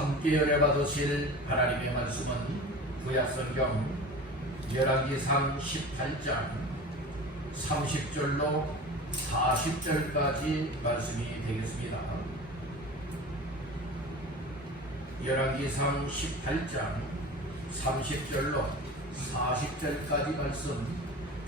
함께 열애받으실 하나님의 말씀은 구약성경 열왕기상 18장 30절로 40절까지 말씀이 되겠습니다. 열왕기상 18장 30절로 40절까지 말씀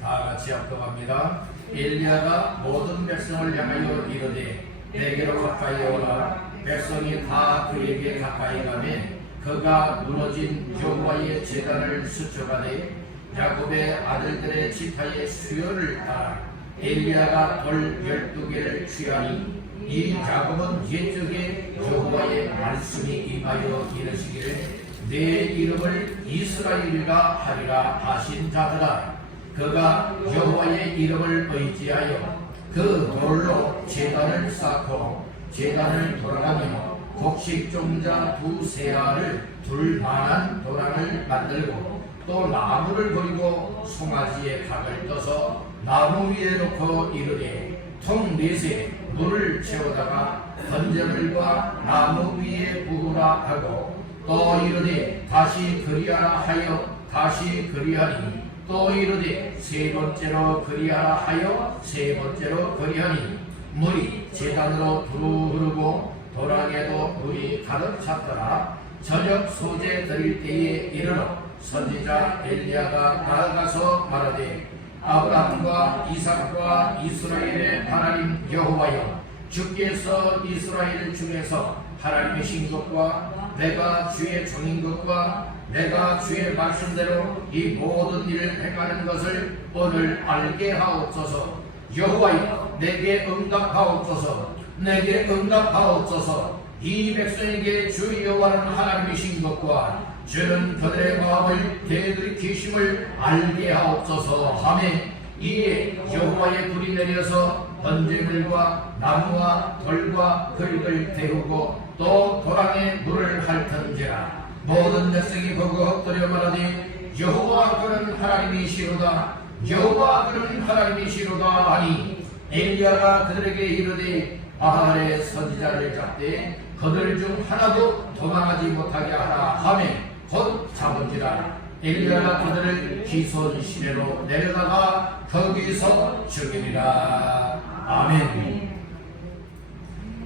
다같이 합독합니다. 엘리야가 모든 백성을 향하여 이르되 내게로 가까이 오라. 백성이 다 그에게 가까이 가매 그가 무너진 여호와의 제단을 수축하되 야곱의 아들들의 지파의 수요를 따라 엘리야가 돌 12개를 취하니 이 야곱은 옛적에 여호와의 말씀이 임하여 이르시기를 내 이름을 이스라엘이라 하리라 하신 자들아, 그가 여호와의 이름을 의지하여 그 돌로 제단을 쌓고 제단을 돌아가며 곡식종자 2세알을 둘 만한 도랑을 만들고 또 나무를 버리고 송아지에 각을 떠서 나무 위에 놓고 이르되 통 4세 물을 채우다가 번제물과 나무 위에 부으라 하고 또 이르되 다시 그리하라 하여 다시 그리하니 또 이르되 3번째로 그리하라 하여 3번째로 그리하니 물이 제단으로 두루 흐르고 도랑에도 물이 가득 찼더라. 저녁 소재 드릴 때에 이르러 선지자 엘리야가 나아가서 말하되 아브라함과 이삭과 이스라엘의 하나님 여호와여, 주께서 이스라엘 중에서 하나님이신 것과 내가 주의 종인 것과 내가 주의 말씀대로 이 모든 일을 행하는 것을 오늘 알게 하옵소서. 여호와여, 내게 응답하옵소서. 내게 응답하옵소서. 이 백성에게 주 여호와는 하나님이신 것과 주는 그들의 마음을 되돌이키심을 알게 하옵소서 하매 이에 여호와의 불이 내려서 번제물과 나무와 돌과 흙을 데우고 또 도랑에 물을 핥은지라. 모든 백성이 보고 엎드려 말하되 여호와 그는 하나님이시로다. 여호와 그는 하나님이시로다 하니 엘리야가 그들에게 이르되 바알의 선지자를 잡되 그들 중 하나도 도망하지 못하게 하라 하매 곧 잡은지라. 엘리야가 그들을 기손 시내로 내려다가 거기서 죽이리라. 아멘.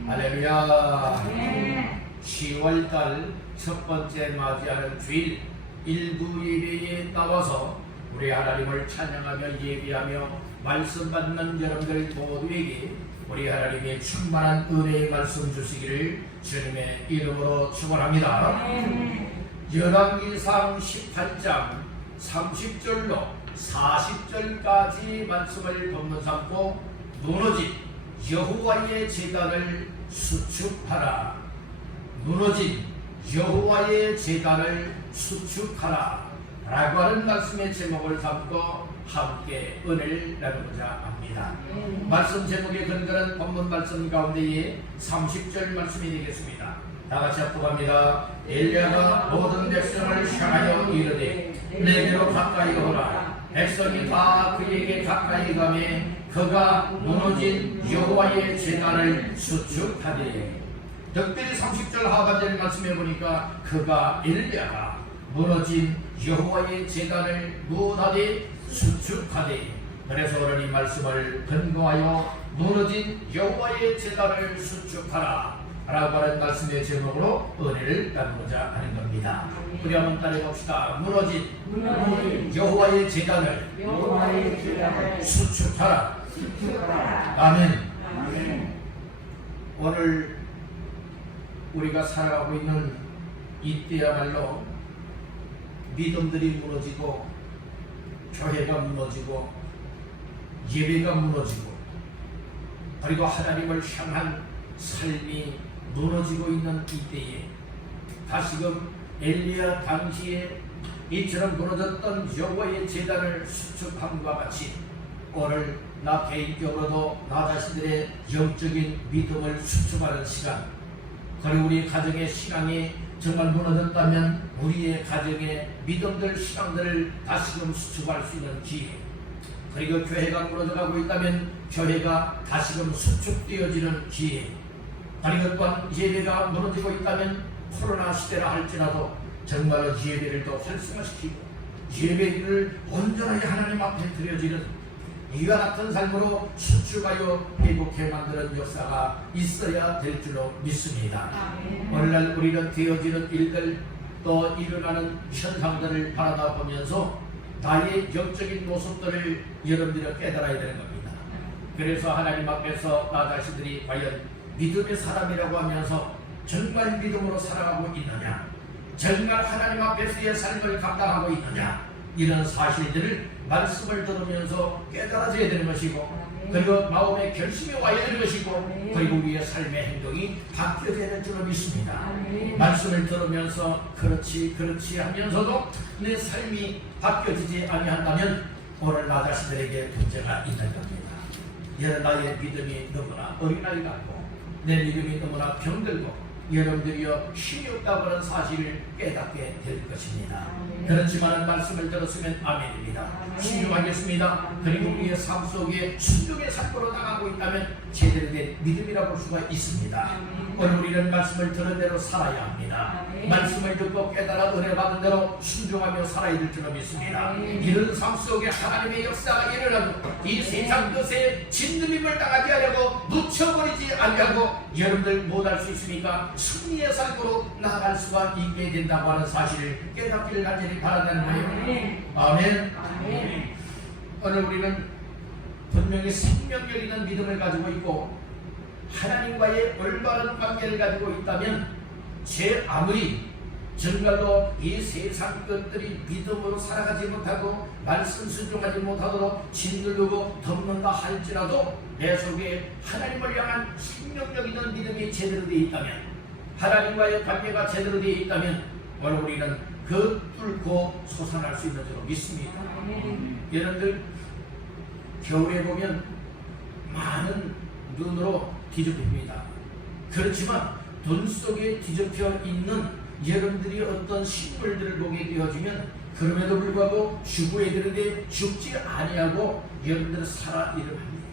할렐루야. 10월달 첫 번째 맞이하는 주일 일부 예배에 나와서 우리 하나님을 찬양하며 예배하며 말씀 받는 여러분들 모두에게 우리 하나님의 충만한 은혜의 말씀 주시기를 주님의 이름으로 축원합니다. 열왕기상 18장 30절로 40절까지 말씀을 본문 삼고 무너진 여호와의 제단을 수축하라. 무너진 여호와의 제단을 수축하라 라고 하는 말씀의 제목을 삼고 함께 은혜를 나누고자 합니다. 말씀 제목의 근거는 본문 말씀 가운데에 30절 말씀이 되겠습니다. 다같이 합독합니다. 엘리야가 모든 백성을 향하여 이르되 내게로 가까이 오라. 백성이 다 그에게 가까이 가매 그가 무너진 여호와의 제단을 수축하되, 특별히 30절 하반절 말씀해 보니까 그가 엘리야가 무너진 여호와의 제단을 무엇하되 수축하되, 그래서 오늘 이 말씀을 근거하여 무너진 여호와의 제단을 수축하라 라고 하는 말씀의 제목으로 은혜를 나누고자 하는 겁니다. 우리 한번 따라해봅시다. 무너진 여호와의 제단을 수축하라. 아멘. 오늘 우리가 살아가고 있는 이때야말로 믿음들이 무너지고 교회가 무너지고 예배가 무너지고 그리고 하나님을 향한 삶이 무너지고 있는 이때에 다시금 엘리야 당시에 이처럼 무너졌던 여호와의 제단을 수축함과 같이 오늘 나 개인적으로도 나 자신들의 영적인 믿음을 수축하는 시간, 그리고 우리 가정의 신앙이 정말 무너졌다면 우리의 가정의 믿음들, 신앙들을 다시금 수축할 수 있는 기회, 그리고 교회가 무너져가고 있다면 교회가 다시금 수축되어지는 기회, 그리고 또한 예배가 무너지고 있다면 코로나 시대라 할지라도 정말로 예배를 더 활성화시키고 예배를 온전하게 하나님 앞에 드려지는 이와 같은 삶으로 수축하여 회복해 만드는 역사가 있어야 될 줄로 믿습니다. 오늘날 우리는 되어지는 일들 또 일어나는 현상들을 바라다 보면서 나의 영적인 모습들을 여러분들이 깨달아야 되는 겁니다. 그래서 하나님 앞에서 나 자신들이 과연 믿음의 사람이라고 하면서 정말 믿음으로 살아가고 있느냐, 정말 하나님 앞에서의 삶을 감당하고 있느냐, 이런 사실들을 말씀을 들으면서 깨달아져야 되는 것이고, 그리고 마음의 결심이 와야 되는 것이고, 그리고 우리의 삶의 행동이 바뀌어져야 될 줄로 믿습니다. 말씀을 들으면서 그렇지 하면서도 내 삶이 바뀌어지지 아니한다면 오늘 나 자신들에게 문제가 있는 겁니다. 여러 나의 믿음이 너무나 어린아이 같고 내 믿음이 너무나 병들고 여러분들이여 힘이 없다고 하는 사실을 깨닫게 될 것입니다. 그렇지만 말씀을 들었으면 아멘입니다. 순종하겠습니다. 그리고 우리의 삶 속에 순종의 삶으로 나가고 있다면 제대로 된 믿음이라고 볼 수가 있습니다. 오늘 우리는 말씀을 들은 대로 살아야 합니다. 말씀을 듣고 깨달아 은혜 받은 대로 순종하며 살아야 될 줄로 믿습니다. 이런 삶 속에 하나님의 역사가 일어나고 이 세상 것에 진드림을 당하게 하려고 놓쳐버리지 아니하고 여러분들 못할 수 있으니까 승리의 삶으로 나아갈 수가 있게 된다고 하는 사실을 깨닫기를 간절히 바라는 거예요. 아멘. 오늘 우리는 분명히 생명력 있는 믿음을 가지고 있고 하나님과의 올바른 관계를 가지고 있다면 제 아무리 정말로 이 세상 것들이 믿음으로 살아가지 못하고 말씀 순종하지 못하도록 짓누르고 덮는다 할지라도 내 속에 하나님을 향한 생명력 있는 믿음이 제대로 되어 있다면, 하나님과의 관계가 제대로 되어 있다면 오늘 우리는 그 뚫고 솟아날 수 있는 줄로 믿습니다. 여러분들 겨울에 보면 많은 눈으로 뒤집힙니다. 그렇지만 눈 속에 뒤집혀 있는 여러분들이 어떤 식물들을 보게 되어지면 그럼에도 불구하고 죽어야 되는데 죽지 아니하고 여러분들은 살아 일어납니다.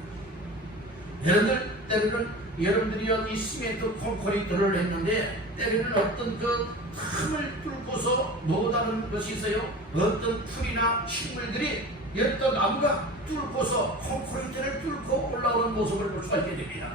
여러분들 때로는 여러분들이 이 시멘트 콘크리트를 했는데 때로는 어떤 그 틈을 뚫고서 못하는 것이 있어요. 어떤 풀이나 식물들이 어떤 나무가 뚫고서 콘크리트를 뚫고 올라오는 모습을 볼 수가 있게 됩니다.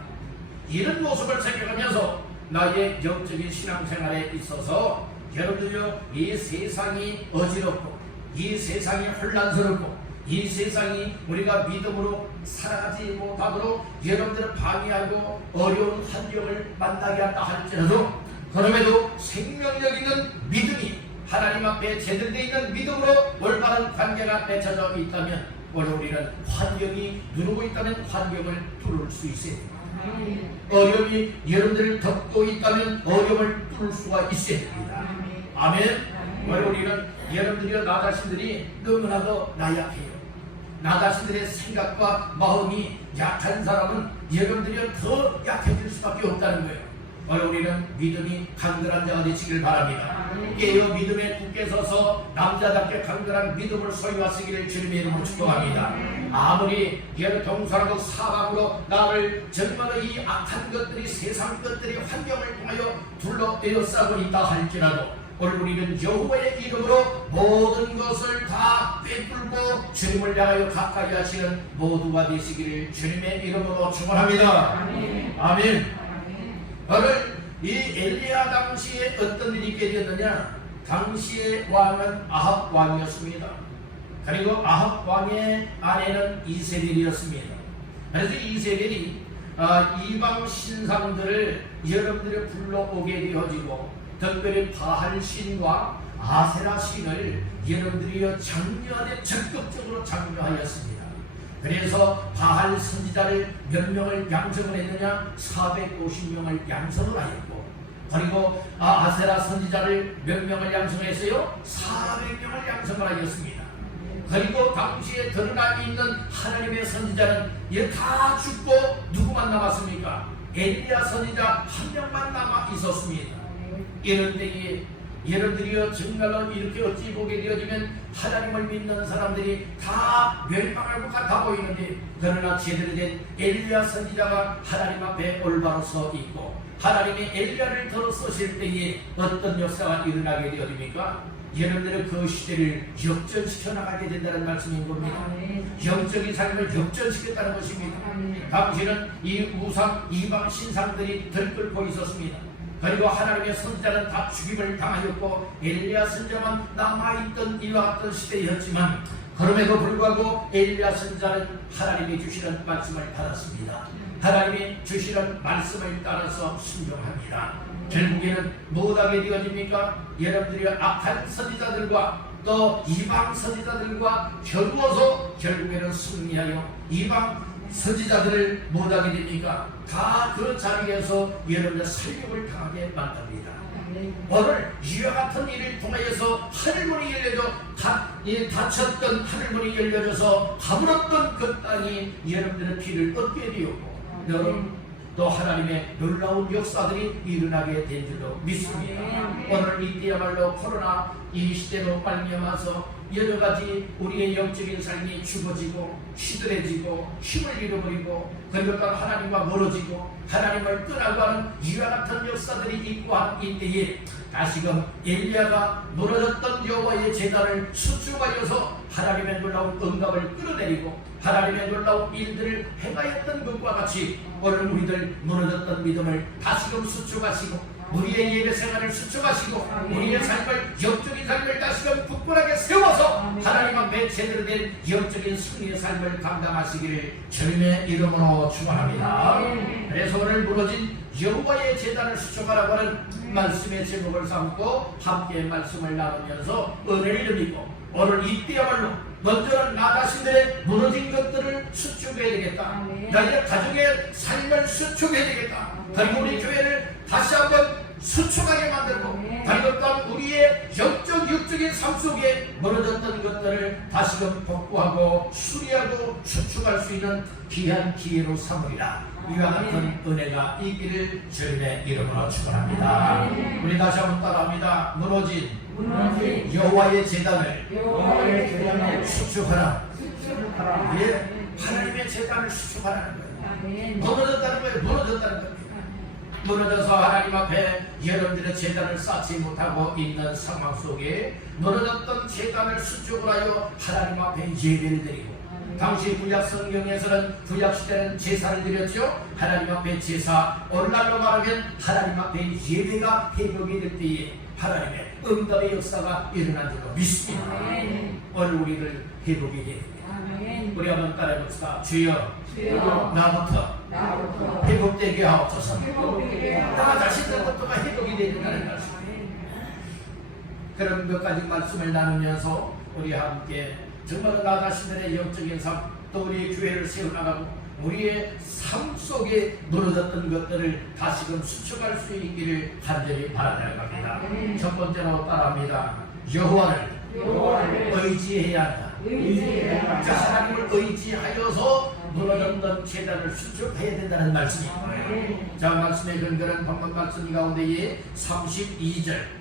이런 모습을 생각하면서 나의 영적인 신앙생활에 있어서 여러분들요, 이 세상이 어지럽고 이 세상이 혼란스럽고 이 세상이 우리가 믿음으로 살아가지 못하도록 여러분들을 방해하고 어려운 환경을 만나게 한다 할지라도 그럼에도 생명력 있는 믿음이 하나님 앞에 제대로 되어 있는 믿음으로 올바른 관계가 맺혀져 있다면 오늘 우리는 환경이 누르고 있다면 환경을 뚫을 수 있어야 됩니다. 어려움이 여러분들을 덮고 있다면 어려움을 뚫을 수가 있어야 됩니다. 아멘. 오늘 우리는 여러분들이와 나 자신들이 너무나도 나약해요. 나 자신들의 생각과 마음이 약한 사람은 여러분들이 더 약해질 수밖에 없다는 거예요. 오늘 우리는 믿음이 강건한 자가 되시길 바랍니다. 깨어 믿음에 굳게 서서 남자답게 강건한 믿음을 소유하시기를 주님의 이름으로 축복합니다. 아무리 동서하고 사방으로 나를 정말로 이 악한 것들이 세상 것들이 환경을 통하여 둘러에어싸고 있다 할지라도 오늘 우리는 여호와의 이름으로 모든 것을 다 꿰뚫고 주님을 향하여 가까이 하시는 모두가 되시기를 주님의 이름으로 축원합니다. 아멘. 오늘 이 엘리야 당시에 어떤 일이 있게 되었느냐? 당시의 왕은 아합 왕이었습니다. 그리고 아합 왕의 아내는 이세벨이었습니다. 그래서 이세벨이 이방 신상들을 여러분들이 불러오게 되어지고 특별히 바알 신과 아세라 신을 여러분들이 장려하되 적극적으로 장려하였습니다. 그래서 바알 선지자를 몇 명을 양성을 했느냐? 450명을 양성을 하였고, 그리고 아세라 선지자를 몇 명을 양성했어요? 400명을 양성을 하였습니다. 그리고 당시에 드러나 있는 하나님의 선지자는 다 죽고 누구만 남았습니까? 엘리야 선지자 한 명만 남아 있었습니다. 이런 때에 여러분들이요 정말로 이렇게 어찌 보게 되어지면 하나님을 믿는 사람들이 다 멸망할 것 같아 보이는데, 그러나 제대로 된 엘리야 선지자가 하나님 앞에 올바로 서 있고 하나님이 엘리야를 들어 쓰실 때에 어떤 역사가 일어나게 되어집니까? 여러분들은 그 시대를 역전시켜 나가게 된다는 말씀인 겁니다. 영적인 삶을 역전시켰다는 것입니다. 당시에는 이 우상, 이방 신상들이 들끓고 있었습니다. 그리고 하나님의 선지자는 다 죽임을 당하였고 엘리야 선지자만 남아있던 이와 같은 시대였지만 그럼에도 불구하고 엘리야 선지자는 하나님이 주시는 말씀을 받았습니다. 하나님이 주시는 말씀을 따라서 순종합니다. 결국에는 무엇하게 되어집니까? 여러분들이 악한 선지자들과 또 이방 선지자들과 겨루어서 결국에는 승리하여 이방 선지자들을 못하게 됩니까? 다 그 자리에서 여러분의 살육을 당하게 만듭니다. 오늘 이와 같은 일을 통하여서 하늘문이 열려져 닫혔던 하늘문이 열려져서 가물었던 그 땅이 여러분들의 피를 얻게 되었고 여러분 또 하나님의 놀라운 역사들이 일어나게 된 줄로 믿습니다. 오늘 이때야말로 코로나 이 시대로 말미암아서 여러 가지 우리의 영적인 삶이 죽어지고 시들해지고 힘을 잃어버리고 그리고 또 하나님과 멀어지고 하나님을 떠나고 하는 이와 같은 역사들이 있고 한 이때에 다시금 엘리야가 무너졌던 여호와의 제단을 수축하여서 하나님의 놀라운 응답을 끌어내리고 하나님의 놀라운 일들을 행하였던 것과 같이 오늘 우리들 무너졌던 믿음을 다시금 수축하시고 우리의 예배 생활을 수축하시고 우리의 삶을 영적인 삶을 다시금 굳건하게 세워서 하나님 앞에 제대로 된 영적인 승리의 삶을 감당하시기를 주님의 이름으로 축원합니다. 그래서 오늘 무너진 여호와의 제단을 수축하라고 하는 말씀의 제목을 삼고 함께 말씀을 나누면서 은혜를 누리고 오늘 이때야말로 먼저는 나 자신들의 무너진 것들을 수축해야 되겠다. 나의 가족의 삶을 수축해야 되겠다. 그리고 우리 교회를 다시 한번 수축하게 만들고 그리고 또한 우리의 영적 육적인 삶 속에 무너졌던 것들을 다시금 복구하고 수리하고 수축할 수 있는 귀한 기회로 삼으리라. 이와 같은 은혜가 있기를 주님의 이름으로 축원합니다. 우리 다시 한번 따라합니다. 무너진 여호와의 제단을 수축하라. 예, 하나님의 제단을 수축하라는 거예요. 무너졌다는 거예요. 무너졌다는 거예요. 무너져서 하나님 앞에 여러분들의 제단을 쌓지 못하고 있는 상황 속에 무너졌던 제단을 수축을 하여 하나님 앞에 예배를 드리고 당시 구약 성경에서는 구약 시대는 제사를 드렸죠. 하나님 앞에 제사, 오늘날로 말하면 하나님 앞에 예배가 회복이 될 때에 하나님의 응답의 역사가 일어난 줄로 믿습니다. 오늘 우리를 회복이 됩니다. 우리 한번 따라해봅시다. 주여, 나부터 회복되게 하옵소서. 나 자신의 것도가 회복이 되는 말씀. 그런 몇 가지 말씀을 나누면서 우리 함께 정말 나 자신들의 영적인 삶, 또 우리 교회를 세워나가고 우리의 삶 속에 무너졌던 것들을 다시금 수축할 수 있기를 간절히 바라옵니다. 첫 번째로 따라합니다. 여호와를 의지해야 한다. 하나님을 의지하여서 무너졌던 제단을 수축해야 된다는 말씀입니다. 자, 말씀의 근거는 방금 말씀 가운데에 32절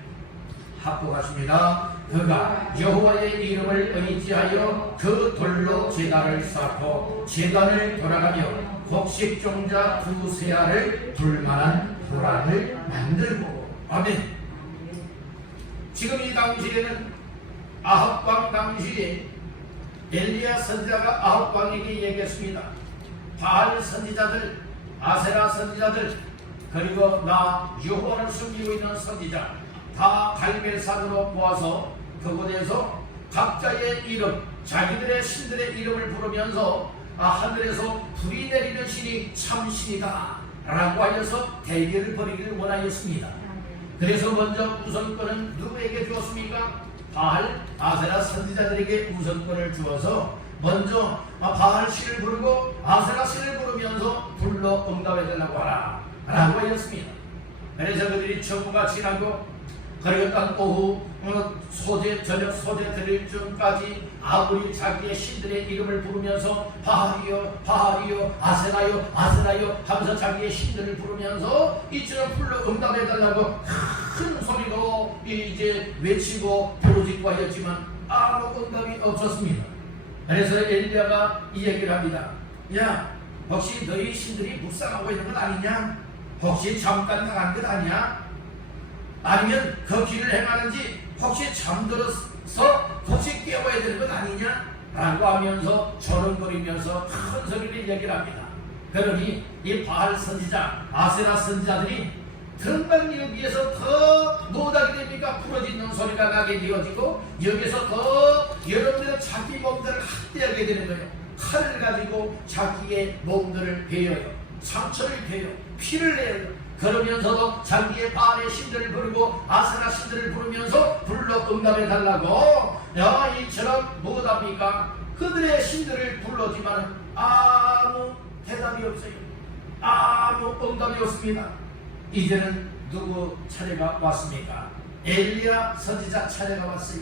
합독하십니다. 그가 여호와의 이름을 의지하여 그 돌로 제단을 쌓고 제단을 돌아가며 곡식종자 두세 알을 둘만한 도랑을 만들고. 아멘. 지금 이 당시에는 아합 왕 당시에 엘리야 선지자가 아합 왕에게 얘기했습니다. 바알 선지자들, 아세라 선지자들, 그리고 나 여호와를 숨기고 있는 선지자 다 갈멜산으로 모아서 그곳에서 각자의 이름, 자기들의 신들의 이름을 부르면서 하늘에서 불이 내리는 신이 참신이다 라고 하여서 대결을 벌이기를 원하였습니다. 그래서 먼저 우선권은 누구에게 주었습니까? 바알, 아세라 선지자들에게 우선권을 주어서 먼저 바알 신을 부르고 아세라 신을 부르면서 불러 응답해달라고 하라 라고 하였습니다. 그래서 그들이 정오가 지나고 그리고 딱 오후 저녁 소재 드릴 쯤까지 아무리 자기의 신들의 이름을 부르면서 바알이요 바알이요 아세라요 아세라요 하면서 자기의 신들을 부르면서 이처럼 불러 응답해달라고 큰 소리로 이제 외치고 부르짖고 하였지만 아무 응답이 없었습니다. 그래서 엘리야가 이 얘기를 합니다. 야, 혹시 너희 신들이 묵상하고 있는 건 아니냐? 혹시 잠깐 나간 것 아니야? 아니면 그 길을 행하는지 혹시 잠들어서 혹시 깨워야 되는 것 아니냐? 라고 하면서 조롱거리면서 큰 소리를 얘기를 합니다. 그러니 이 바알 선지자, 아세라 선지자들이 정말 여기에서 더 못하게 됩니까? 부러지는 소리가 나게 되어지고 여기서 더 여러분들 자기 몸들을 학대하게 되는 거예요. 칼을 가지고 자기의 몸들을 베어요. 상처를 베요. 피를 내요. 그러면서도 자기의 바알의 신들을 부르고 아세라 신들을 부르면서 불러 응답해 달라고 이처럼 못합니까? 그들의 신들을 불렀지만 아무 대답이 없어요. 아무 응답이 없습니다. 이제는 누구 차례가 왔습니까? 엘리야 선지자 차례가 왔어요.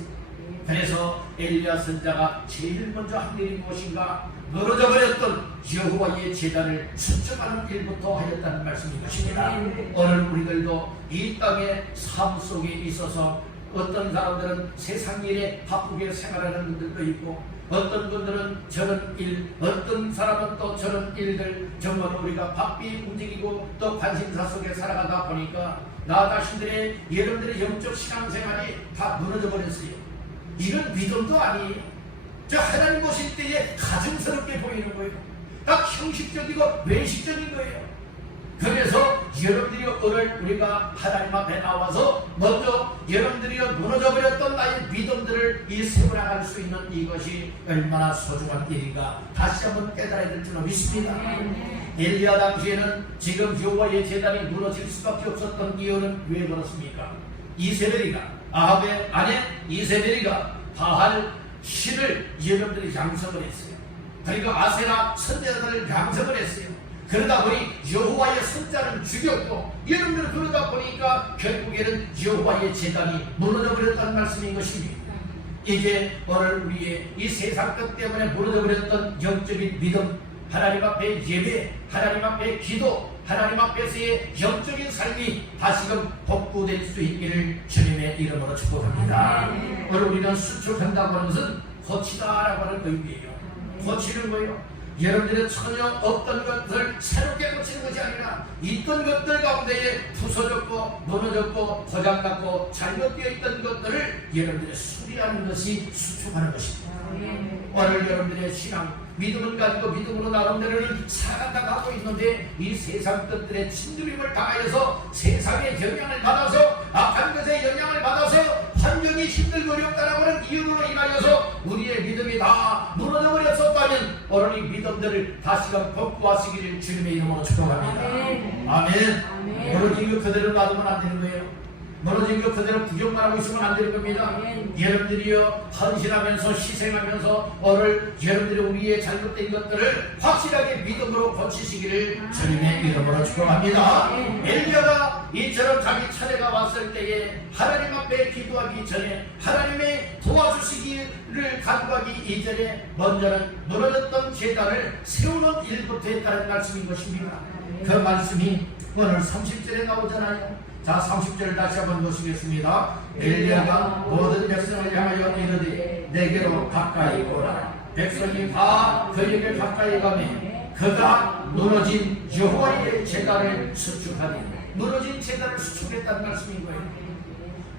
그래서 엘리야 선지자가 제일 먼저 한 일이 무엇인가? 멀어져 버렸던 여호와의 제단을 수축하는 일부터 하였다는 말씀인 것입니다. 오늘 우리들도 이 땅의 삶 속에 있어서 어떤 사람들은 세상 일에 바쁘게 생활하는 분들도 있고 어떤 분들은 저런 일, 어떤 사람은 또 저런 일들 정말 우리가 바삐 움직이고 또 관심사 속에 살아가다 보니까 나 자신들의 여러분들의 영적 신앙생활이 다 무너져 버렸어요. 이건 믿음도 아니에요. 저 하나님 보실 때에 가증스럽게 보이는 거예요. 다 형식적이고 외식적인 거예요. 그래서 여러분들이 오늘 우리가 하나님 앞에 나와서 먼저 여러분들이 무너져버렸던 나의 믿음들을 이 세워나갈 수 있는 이것이 얼마나 소중한 일인가 다시 한번 깨달아야 될 줄로 믿습니다. 엘리야 당시에는 지금 여호와의 제단이 무너질 수밖에 없었던 이유는 왜 그렇습니까? 이세벨이가 아합의 아내 이세벨이가 바알 신을 여러분들이 양성을 했어요. 그리고 아세라 선지자들을 양성을 했어요. 그러다 보니 여호와의 선자는 죽였고 여러분들 그러다 보니까 결국에는 여호와의 제단이 무너져버렸다는 말씀인 것입니다. 이제 오늘 우리의 이 세상 것 때문에 무너져버렸던 영적인 믿음, 하나님 앞에 예배, 하나님 앞에 기도, 하나님 앞에서의 영적인 삶이 다시금 복구될 수 있기를 주님의 이름으로 축복합니다. 오늘 우리는 수축한다고 하는 것은 고치다라고 하는 의미예요. 고치는 거예요. 여러분들은 전혀 없던 것을 새롭게 고치는 것이 아니라 있던 것들 가운데에 부서졌고 무너졌고 고장났고 잘못되어 있던 것들을 여러분들이 수리하는 것이 수축하는 것입니다. 오늘 여러분들의 신앙 믿음을 가지고 믿음으로 나름대로는 살아간다고 하고 있는데 이 세상 것들의 침투림을 당하여서 세상의 영향을 받아서 악한 것에 영향을 받아서 환경이 힘들고 어렵다라고 하는 이유로 인하여서 우리의 믿음이 다 무너져 버렸었다면 오늘 이 믿음들을 다시금 복구하시기를 주님의 이름으로 축복합니다. 아멘. 무너진 것 그대로 놔두면 안 되는 거예요. 무너진 것 그대로 구경만 하고 있으면 안 되는 겁니다. 여러분들이요 헌신하면서 희생하면서 오늘 여러분들이 우리의 잘못된 것들을 확실하게 믿음으로 고치시기를 주님의 이름으로 축복합니다. 엘리야가 이처럼 자기 차례가 왔을 때에 하나님 앞에 기도하기 전에 하나님의 도와주시기를 간구하기 이전에 먼저는 무너졌던 제단을 세우는 일부터 했다는 말씀인 것입니다. 그 말씀이 오늘 30절에 나오잖아요. 자, 30절 다시 한번 보시겠습니다. 엘리야가 모든 백성을 향하여 이르되 내게로 가까이 오라. 백성이 다 그에게 가까이 가며 그가 무너진 여호와의 제단을 수축하니 무너진 제단을 수축했다는 말씀인 거예요.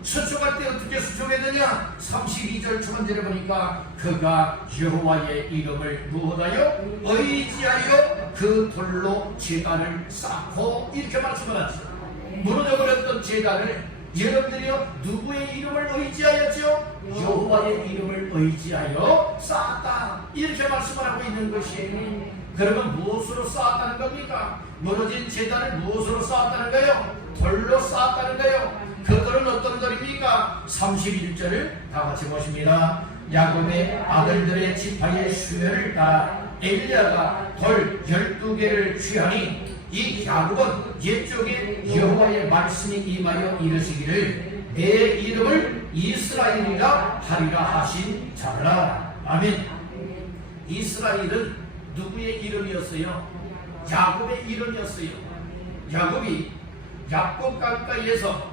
수축할 때 어떻게 수축해야 되냐? 32절 초반절에 보니까 그가 여호와의 이름을 무엇하여 의지하여 그 돌로 제단을 쌓고 이렇게 말씀을 하죠. 무너져버렸던 제단을 여러분들이요 누구의 이름을 의지하였죠? 여호와의 이름을 의지하여 쌓았다 이렇게 말씀을 하고 있는 것이에요. 그러면 무엇으로 쌓았다는 겁니까? 무너진 제단을 무엇으로 쌓았다는 거예요? 돌로 쌓았다는 거예요. 그 돌은 어떤 돌입니까? 31절을 다 같이 보십니다. 야곱의 아들들의 지파의 수면을 따라 엘리야가 돌 12개를 취하니 이 야곱은 옛적에 여호와의 말씀이 임하여 이르시기를 내 이름을 이스라엘이라 하리라 하신 자라. 아멘. 이스라엘은 누구의 이름이었어요? 야곱의 이름이었어요. 야곱이 야곱 가까이에서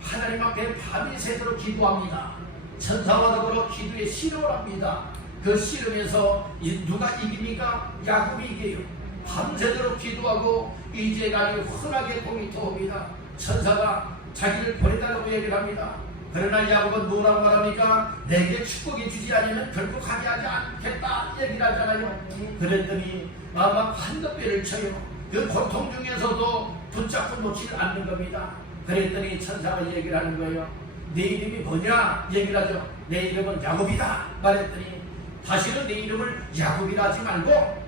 하나님 앞에 밤이 새도록 기도합니다. 천사와 더불어 기도에 씨름을 합니다. 그 씨름에서 누가 이깁니까? 야곱이 이겨요. 밤새도록 기도하고 이제가 흔하게 공이 터옵니다. 천사가 자기를 보내달라고 얘기를 합니다. 그러나 야곱은 뭐라고 말합니까? 내게 축복이 주지 않으면 결국 하게 하지 않겠다 얘기를 하잖아요. 그랬더니 아마 한덮배를 쳐요. 그 고통 중에서도 붙잡고 놓지 않는 겁니다. 그랬더니 천사가 얘기를 하는 거예요. 내 이름이 뭐냐 얘기를 하죠. 내 이름은 야곱이다 말했더니 다시는 내 이름을 야곱이라 하지 말고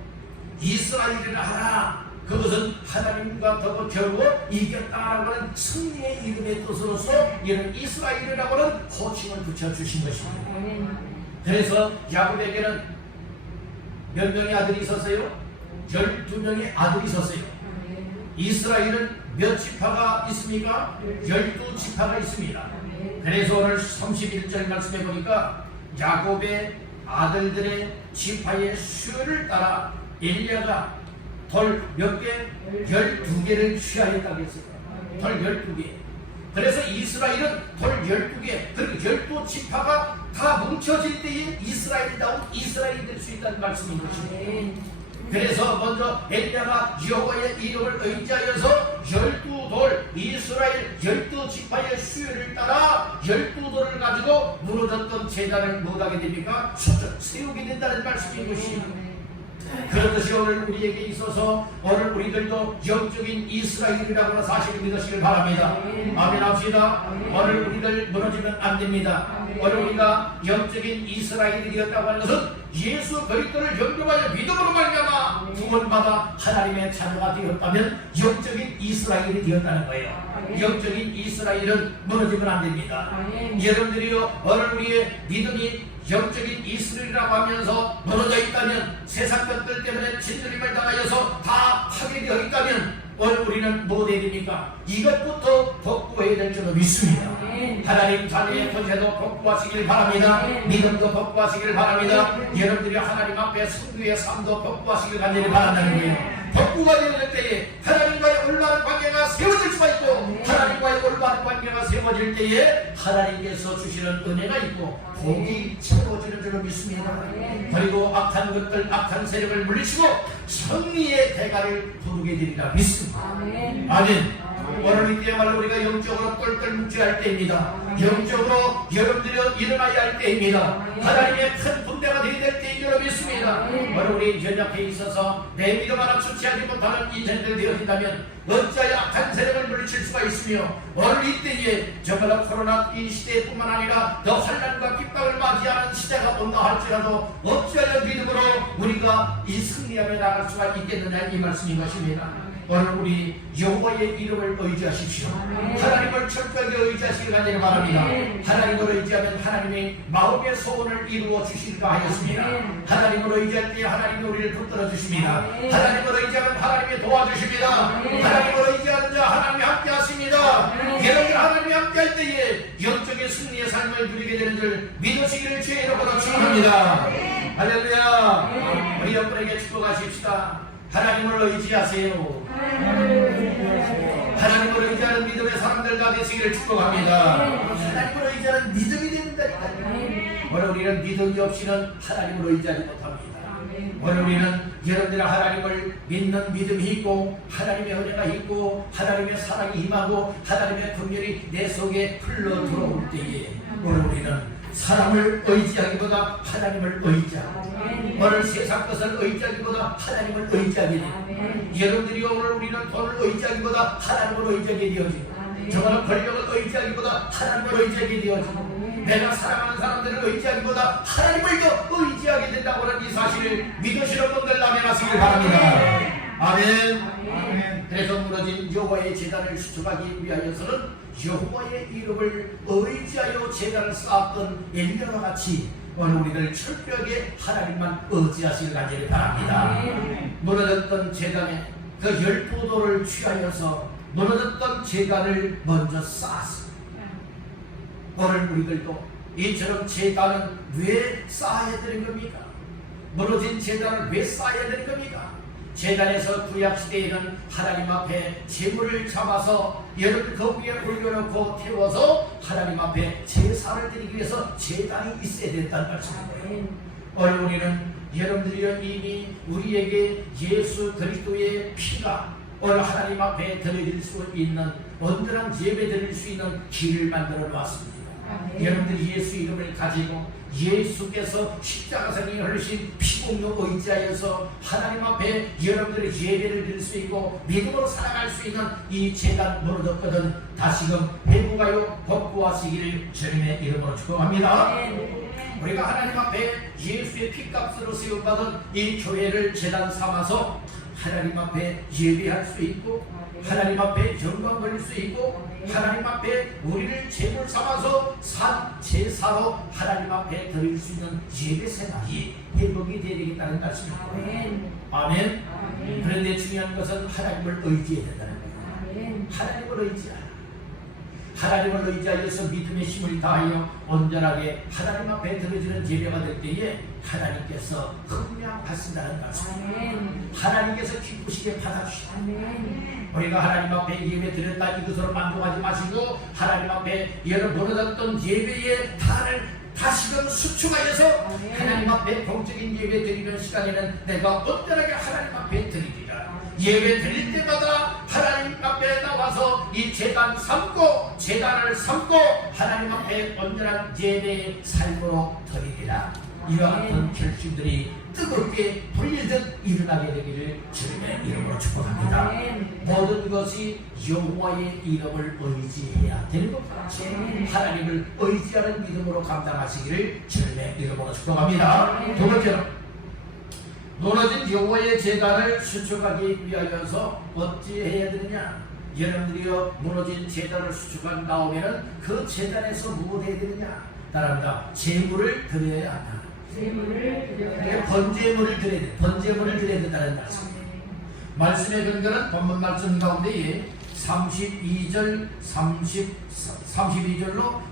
이스라엘이라 하라. 그것은 하나님과 더불어 겨루어 이겼다라고 하는 승리의 이름의 뜻으로서 이런 이스라엘이라고 하는 호칭을 붙여주신 것입니다. 그래서 야곱에게는 몇 명의 아들이 있었어요? 12명의 아들이 있었어요. 이스라엘은 몇 지파가 있습니까? 12지파가 있습니다. 그래서 오늘 31절 말씀해 보니까 야곱의 아들들의 지파의 수를 따라 엘리야가 돌 몇 개? 12개를 취하였다고 했어요. 돌 12개. 그래서 이스라엘은 돌 12개, 그리고 12지파가 다 뭉쳐질 때에 이스라엘다운 이스라엘이 될 수 있다는 말씀인 것입니다. 그래서 먼저 엘리야가 여호와의 이름을 의지하여서 12돌 이스라엘 12지파의 수요를 따라 12돌을 가지고 무너졌던 제단을 못하게 됩니까? 세우게 된다는 말씀인 것입니다. 그렇듯이 오늘 우리에게 있어서 오늘 우리들도 영적인 이스라엘이라고 하는 사실을 믿으시길 바랍니다. 아멘 합시다. 오늘 우리들 무너지면 안 됩니다. 오늘 우리가 영적인 이스라엘이 되었다고 하는 것은 예수 그리스도를 영접하여 믿음으로 말미암아 구원받아 하나님의 자녀가 되었다면 영적인 이스라엘이 되었다는 거예요. 영적인 이스라엘은 무너지면 안 됩니다. 여러분들이요 오늘 우리의 믿음이 영적인 이스라엘이라고 하면서 무너져 있다면 세상 것들 때문에 진들림을 당하여서 다 파괴되어 있다면 오늘 우리는 뭐 해야 됩니까? 이것부터 복구해야 될 줄로 믿습니다. 하나님 자녀의 권세도 복구하시길 바랍니다. 믿음도 복구하시길 바랍니다. 여러분들이 하나님 앞에 성도의 삶도 복구하시길 간절히 바란다는 거예요. 복구가 되는 때에 하나님과의 올바른 관계가 세워질 수가 있고 하나님과의 올바른 관계가 세워질 때에 하나님께서 주시는 은혜가 있고 복이 채워지는 줄로 믿습니다. 그리고 악한 것들 악한 세력을 물리치고 승리의 대가를 부르게 되리라 믿습니다. 아멘. 오늘 이때야말로 우리가 영적으로 똘똘 뭉쳐야 할 때입니다. 영적으로 여러분들이 일어나야 할 때입니다. 하나님의 큰 분대가 되어야 될 때인 줄 믿습니다. 오늘 우리 연약해 있어서 내 믿음 하나 주체하지 못하는 인생들 되어진다면 어찌하여 악한 세력을 물리칠 수가 있으며 오늘 이때에 정말 코로나 이 시대뿐만 아니라 더 환난과 핍박을 맞이하는 시대가 온다 할지라도 어찌하여 믿음으로 우리가 이 승리하며 나갈 수가 있겠느냐 이 말씀인 것입니다. 오늘 우리 여호와의 이름을 의지하십시오. 하나님을 철저하게 의지하시길 간절히 바랍니다. 하나님을 의지하면 하나님의 마음의 소원을 이루어 주실까 하였습니다. 하나님을 의지할 때 하나님이 우리를 붙들어 주십니다. 하나님을 의지하면 하나님이 도와주십니다. 하나님을 의지하는 자 하나님이 함께 하십니다. 여러분 하나님이 함께 할 때에 영적인 승리의 삶을 누리게 되는 줄 믿으시기를 주의 이름으로 축원합니다. 할렐루야. 우리 여러분에게 축복하십시다. 하나님을 의지하세요. 하나님을 의지하는 믿음의 사람들과 되시기를 축복합니다. 하나님을 의지하는 믿음이 된다니까요. 오늘 우리는 믿음이 없이는 하나님을 의지하지 못합니다. 오늘 우리는 여러분들의 하나님을 믿는 믿음이 있고 하나님의 은혜가 있고 하나님의 사랑이 임하고 하나님의 긍휼이 내 속에 흘러 들어올 때에 오늘 우리는 사람을 의지하기보다 하나님을 의지하고 오늘 세상 것을 의지하기보다 하나님을 의지하게 되고 여러분들이 오늘 우리는 돈을 의지하기보다 하나님을 의지하게 되어지고 저거는 권력을 의지하기보다 하나님을 의지하게 되어지고 내가 사랑하는 사람들을 의지하기보다 하나님을 더 의지하게 된다고 하는 이 사실을 믿으시는 분들 아멘하시길 바랍니다. 아멘. 그래서 무너진 여호와의 제단을 수축하기 위하여서는 여호와의 이름을 의지하여 제단을 쌓았던 엘리야와 같이 오늘 우리를 철저하게 하나님만 의지하시길 간절히 바랍니다. 무너졌던 제단에 그 12돌을 취하여서 무너졌던 제단을 먼저 쌓았습니다. 오늘 우리들도 이처럼 제단은 왜 쌓아야 되는 겁니까? 무너진 제단을 왜 쌓아야 되는 겁니까? 제단에서 구약시대에는 하나님 앞에 제물을 잡아서 여러분 그 위에 올려놓고 태워서 하나님 앞에 제사를 드리기 위해서 제단이 있어야 된다는 말씀이에요. 오늘 우리는 여러분들이 이미 우리에게 예수 그리스도의 피가 오늘 하나님 앞에 드릴 수 있는 온전한 예배 드릴 수 있는 길을 만들어 놓았습니다. 여러분들이 예수 이름을 가지고 예수께서 십자가상에 흘리신 피공로 의지하여서 하나님 앞에 여러분들의 예배를 드릴 수 있고 믿음으로 살아갈 수 있는 이 재단 무너졌거든 다시금 회복하여 복구하시기를 주님의 이름으로 축복합니다. 우리가 하나님 앞에 예수의 피값으로 세움받은 이 교회를 재단 삼아서 하나님 앞에 예배할 수 있고 하나님 앞에 영광 돌릴 수 있고 하나님 앞에 우리를 제물 삼아서 산 제사로 하나님 앞에 드릴 수 있는 예배 생활이 회복이 되겠다는 말씀입니다. 아멘. 그런데 중요한 것은 하나님을 의지해야 된다는 거예요. 하나님을 의지하라. 하나님을 의지하여서 믿음의 힘을 다하여 온전하게 하나님 앞에 드려지는 예배가 될 때에 하나님께서 흥명하신다는 말씀. 하나님께서 기쁘시게 받아주시다. 우리가 하나님 앞에 예배 드렸다 이것으로 만족하지 마시고 하나님 앞에 여러분 보내던 예배의 탈을 다시금 수축하여서 하나님 앞에 공적인 예배 드리는 시간에는 내가 온전하게 하나님 앞에 드리리라. 예배 드릴 때마다 하나님 앞에 나와서 이 재단을 삼고 하나님 앞에 온전한 예배의 삶으로 드리리라. 이와 같은 결심들이 뜨겁게 불리듯 일어나게 되기를 주님의 이름으로 축복합니다. 모든 것이 여호와의 이름을 의지해야 되는 것 같이 하나님을 의지하는 믿음으로 감당하시기를 주님의 이름으로 축복합니다. 두 번째로 무너진 여호와의 제단을 수축하기 위하여서 어찌해야 되느냐? 여러분들이요 무너진 제단을 수축한 다음에는 그 제단에서 무엇 해야 되느냐? 따라합니다. 제물을 드려야 한다. 번제물을 드려야 돼. 번제물을 드려야 된다는 말씀입니다. 말씀의 근거는 본문 말씀 가운데 32절로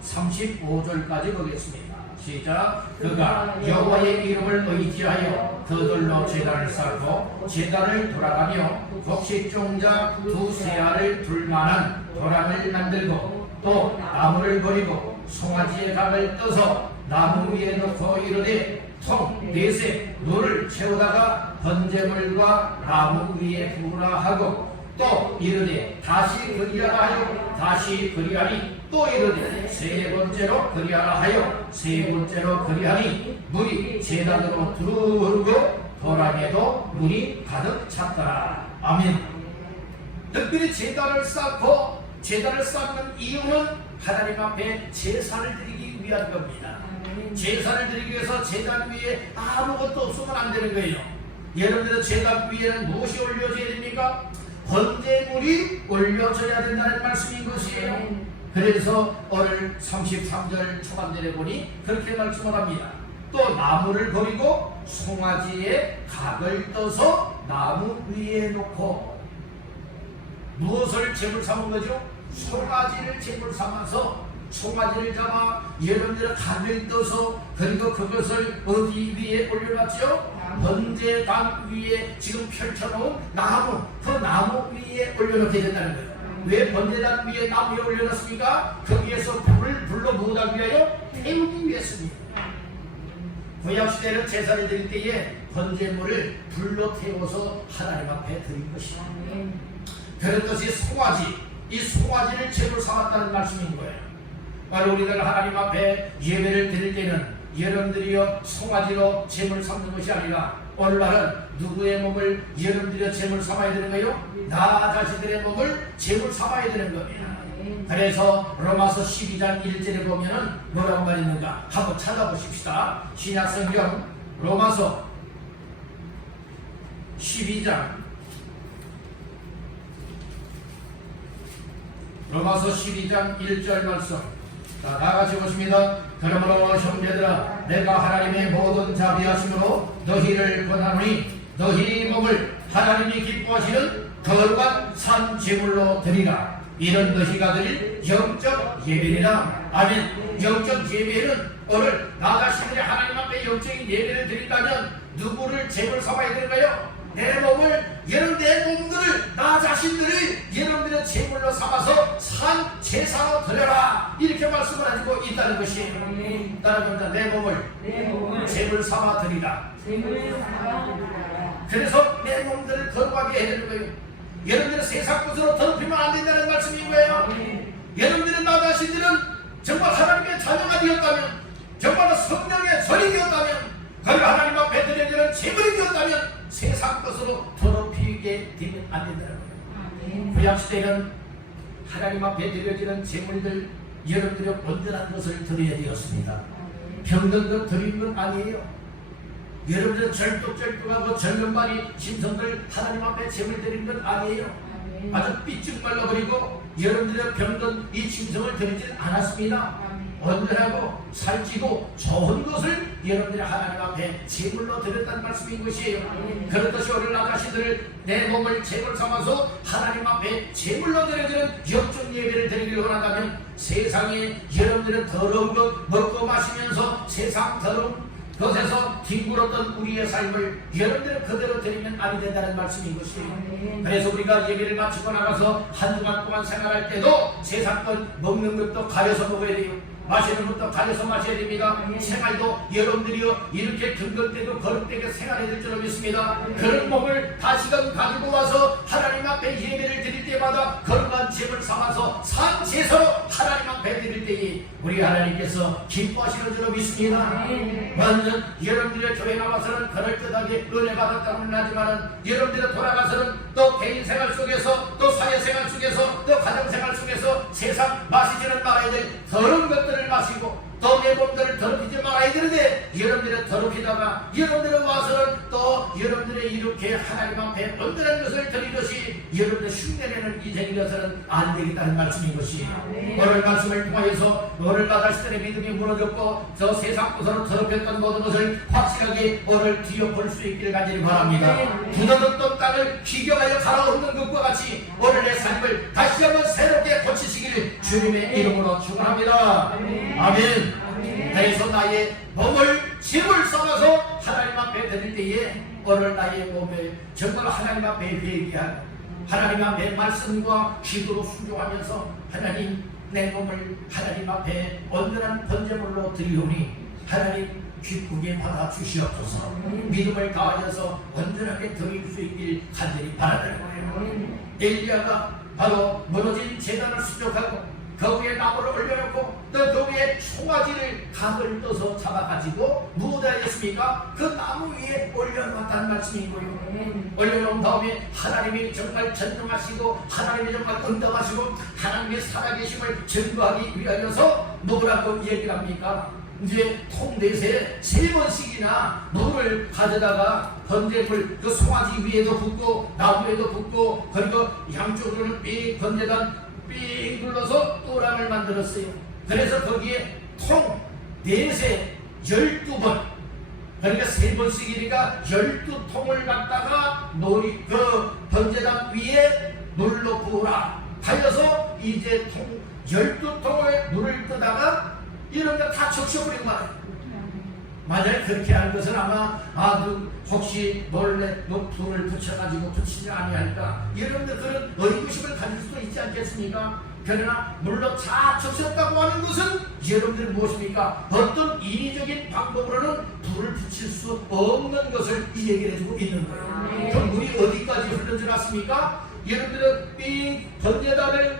35절까지 보겠습니다. 시작. 그가 여호와의 이름을 의지하여 더들로 제단을 쌓고 제단을 돌아가며 곡식종자 두세 알을 둘만한 도랑을 만들고 또 나무를 버리고 송아지의 각을 떠서 나무 위에 놓고 이르되 통 넷에 물을 채우다가 번제물과 나무 위에 부으라 하고 또 이르되 다시 그리하라 하여 다시 그리하니 또 이르되 세 번째로 그리하라 하여 세 번째로 그리하니 물이 제단으로 두르고 도랑에도 물이 가득 찼더라. 아멘. 특별히 제단을 쌓고 제단을 쌓는 이유는 하나님 앞에 제사를 드리기 위한 겁니다. 제사를 드리기 위해서 제단 위에 아무것도 없으면 안 되는 거예요. 여러분들은 제단 위에는 무엇이 올려져야 됩니까? 번제물이 올려져야 된다는 말씀인 것이에요. 그래서 오늘 33절 초반절에 보니 그렇게 말씀을 합니다. 또 나무를 버리고 송아지에 각을 떠서 나무 위에 놓고 무엇을 제물 삼은 거죠? 송아지를 제물 삼아서 송아지를 잡아 여러분들은 각을 떠서 그리고 그것을 어디 위에 올려놨죠? 번제단 위에 지금 펼쳐놓은 나무, 그 나무 위에 올려놓게 된다는 거예요. 왜 번제단 위에 나무 위에 올려놨습니까? 거기에서 불을 불러 모으기 위하여 태우기 위해서입니다. 구약시대는 제사를 드릴 때에 번제물을 불로 태워서 하나님 앞에 드린 것이다. 그런 것이 송아지, 이 송아지를 제물 삼았다는 말씀인 거예요. 바로 우리들 하나님 앞에 예배를 드릴 때는 여러분들이요 송아지로 제물 삼는 것이 아니라 오늘날은 누구의 몸을 여러분들이요 제물 삼아야 되는 거예요? 나 자신들의 몸을 제물 삼아야 되는 겁니다. 그래서 로마서 12장 1절에 보면은 뭐라고 말했는가 한번 찾아보십시다. 신약성경 로마서 12장 1절 말씀. 자, 나같이 보십니다. 그러므로 형제들아 내가 하나님의 모든 자비하심으로 너희를 권하노니 너희 몸을 하나님이 기뻐하시는 거룩한 산 제물로 드리라. 이런 너희가 드릴 영적 예배니라. 아멘. 영적 예배는 오늘 나 자신들이 하나님 앞에 영적인 예배를 드린다면 누구를 제물 삼아야 되는가요? 내 몸을, 여러분 내 몸들을 나 자신들을 여러분들의 제물로 삼아서 산 제사로 드려라. 이렇게 말씀을 하고 있다는 것이 따라간다. 내 몸을 제물 삼아 드리라. 그래서 내 몸들을 거룩하게 해야 되는 거예요. 여러분들은 세상 것으로 더럽히면 안 된다는 말씀인 거예요. 여러분들은 나 자신들은 정말 하나님의 자녀가 되었다면, 정말 성령의 전이 되었다면, 그리고 하나님 앞에 드려야 되는 제물이 되었다면 세상 것으로 더럽히게 되면 안 된다는 거예요. 구약시대는 하나님 앞에 드려지는 제물들, 여러분들이 온전한 것을 드려야 되었습니다. 병든것 드리는 건 아니에요. 여러분들은 절뚝절뚝하고 절근발이 심성들 하나님 앞에 제물 드리는 건 아니에요. 아주 삐쭉 말라버리고 여러분들의 병든 이 심성을 드리진 않았습니다. 온전하고 살찌고 좋은 것을 여러분들이 하나님 앞에 제물로 드렸다는 말씀인 것이에요. 그렇듯이 오늘 나 자신들을 내 몸을 제물 삼아서 하나님 앞에 제물로 드려지는 역적 예배를 드리기를 원한다면 세상에 여러분들은 더러운 것 먹고 마시면서 세상 더러운 그것에서 뒹굴었던 우리의 삶을 여러분들은 그대로 드리면 아니 된다는 말씀인 것이에요. 그래서 우리가 예배를 마치고 나가서 한 주간 동안 생활할 때도 세상 것 먹는 것도 가려서 먹어야 돼요. 마시는 것도 가려서 마셔야 됩니다. 생활도 여러분들이요 이렇게 경건 때도 거룩되게 생활해야 될 줄 믿습니다. 그런 몸을 다시금 가지고 와서 하나님 앞에 예배를 드릴 때마다 거룩한 제물 삼아서 산 제사로 하나님 앞에 드릴 때에 우리 하나님께서 기뻐하시는 줄 믿습니다. 완전 여러분들의 교회 나와서는 그럴듯하게 은혜 받았다고는 하지만 여러분들의 돌아가서는 또 개인 생활 속에서 또 사회생활 속에서 또 가정생활 속에서 세상 마시지는 말아야 될 더러운 것들을 마시고 또 내 몸들을 더럽히지 말아야 되는데 여러분들은 더럽히다가 여러분들은 와서는 또 여러분들의 이렇게 하나님 앞에 온전한 것을 드리듯이 여러분들 흉내내는 인생이 되어서는 안 되겠다는 말씀인 것이에요. 오늘 말씀을 통하여서 오늘 받았을 때 믿음이 무너졌고 저 세상 것으로 더럽혔던 모든 것을 확실하게 오늘 뒤엎을 수 있기를 간절히 바랍니다. 두더덕던 땅을 기경하여 갈아엎는 것과 같이 오늘 내 삶을 다시 한번 새롭게 고치시기를 주님의 이름으로 축원합니다. 아멘. 그래서 나의 몸을 제물 삼아서 하나님 앞에 드릴 때에 오늘 나의 몸을 정말 하나님 앞에 회개하고 하나님 앞에 말씀과 기도로 순종하면서 하나님 내 몸을 하나님 앞에 온전한 번제물로 드리오니 하나님 기쁘게 받아주시옵소서. 믿음을 다하여서 온전하게 드릴 수 있길 간절히 바라는 거예요. 엘리야가 바로 무너진 제단을 수족하고 그 위에 나무를 올려놓고 또 그 위에 송아지를 각을 떠서 잡아가지고 무엇을 했습니까? 그 나무 위에 올려놓았다는 말씀인 거예요. 올려놓은 다음에 하나님이 정말 전능하시고 하나님이 정말 응답하시고 하나님의 살아계심을 증거하기 위하여서 뭐라고 얘기를 합니까? 이제 통 넷에 3번씩이나 물을 가져다가 번제물 그 송아지 위에도 붓고 나무에도 붓고 그리고 양쪽으로는 삥 번제단 삥 눌러서 또랑을 만들었어요. 그래서 거기에 통 넷에 12번 그러니까 3번씩이니까 12통을 갖다가 그 번제단 위에 물로 부으라 하여서 이제 12통을 물을 뜨다가 이런 거 다 적셔버리고 말아요. 만약에 그렇게 하는 것은 아마 혹시 몰래 불을 붙여가지고 붙이지 아니할까 여러분들 그런 의구심을 가질 수도 있지 않겠습니까? 그러나 물론 다 적셨다고 하는 것은 여러분들이 무엇입니까? 어떤 인위적인 방법으로는 불을 붙일 수 없는 것을 이 얘기를 해주고 있는 거예요. 그럼 물이 어디까지 흐르는 줄 아십니까? 여러분들은 삥 번제단을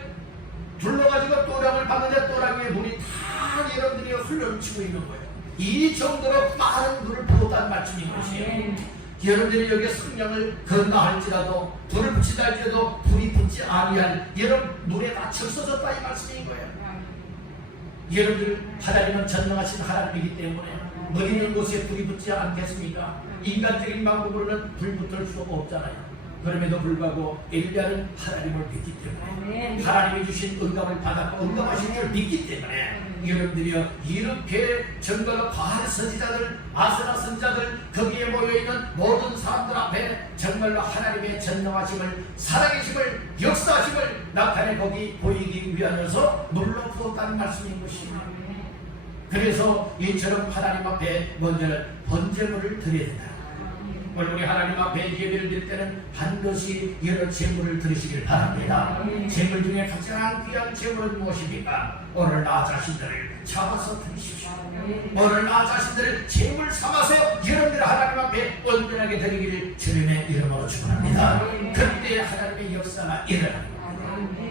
둘러가지고 또랑을 봤는데 또랑 위에 물이 다 여러분들이 흘러치고 있는 거예요. 이 정도로 많은 물을 부었다는 말씀인 것이에요. 여러분들이 여기에 성령을 건너할지라도 불을 붙이다 할지라도 불이 붙지 아니할 여러분 물에 다 적셔졌다 이 말씀인 거예요. 여러분들 하나님은 전능하신 하나님이기 때문에 물 있는 곳에 불이 붙지 않겠습니까? 인간적인 방법으로는 불 붙을 수 없잖아요. 그럼에도 불구하고 엘리야는 하나님을 믿기 때문에 하나님이 주신 응답을 받았고 응답하신 줄 믿기 때문에 여러분들이요 이렇게 정말로 바알 선지자들 아스라 선지자들 거기에 모여있는 모든 사람들 앞에 정말로 하나님의 전능하심을 살아계심을 역사하심을 나타내 거기 보이기 위하여서 물로 부었다는 말씀인 것입니다. 그래서 이처럼 하나님 앞에 먼저 번제물을 드려야 된다. 오늘 우리 하나님 앞에 예배를 드릴 때는 반드시 여러 제물을 드리시길 바랍니다. 제물 중에 가장 귀한 제물은 무엇입니까? 오늘 나 자신들을 잡아서 드리십시오. 오늘 나 자신들을 제물 삼아서 여러분들 하나님 앞에 온전하게 드리기를 주님의 이름으로 축원합니다. 그때 하나님의 역사가 일어납니다.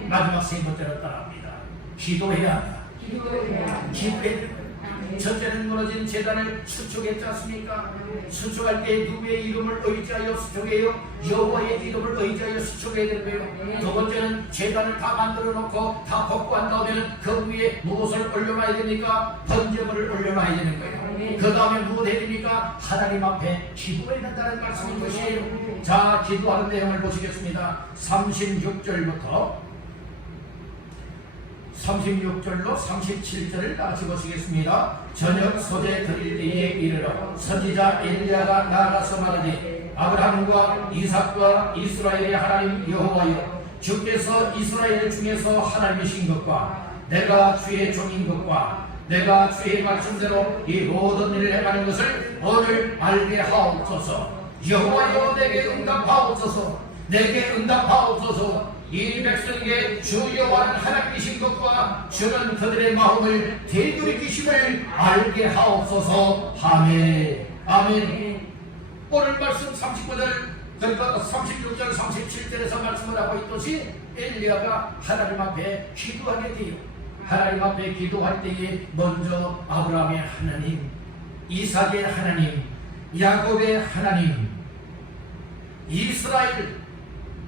마지막 세 번째로 따라합니다. 기도해야 한다. 기도해야 된다. 첫째는 무너진 제단을 수축했지 않습니까? 수축할 때 누구의 이름을 의지하여 수축해요? 여호와의 이름을 의지하여 수축해야 되는 거예요. 두 번째는 제단을 다 만들어 놓고 다 복구한 다음에는 그 위에 무엇을 올려놔야 됩니까? 번제물을 올려놔야 되는 거예요. 그 다음에 무엇 해야 됩니까? 하나님 앞에 기도해야 된다는 말씀인 것이에요. 자, 기도하는 내용을 보시겠습니다. 36절로 37절을 같이 보시겠습니다. 저녁 소재 드릴 때에 이르러 선지자 엘리야가 나아가서 말하되 아브라함과 이삭과 이스라엘의 하나님 여호와여, 주께서 이스라엘 중에서 하나님이신 것과 내가 주의 종인 것과 내가 주의 말씀대로 이 모든 일을 행하는 것을 오늘 알게 하옵소서. 여호와여, 내게 응답하옵소서. 내게 응답하옵소서. 이 백성에게 주 여호와는 하나님이신 것과 주는 그들의 마음을 되돌이키심을 알게 하옵소서. 아멘. 아멘. 오늘 말씀 39절, 그러니까 36절 37절에서 말씀을 하고 있듯이 엘리야가 하나님 앞에 기도하게 돼요. 하나님 앞에 기도할 때에 먼저 아브라함의 하나님, 이삭의 하나님, 야곱의 하나님, 이스라엘,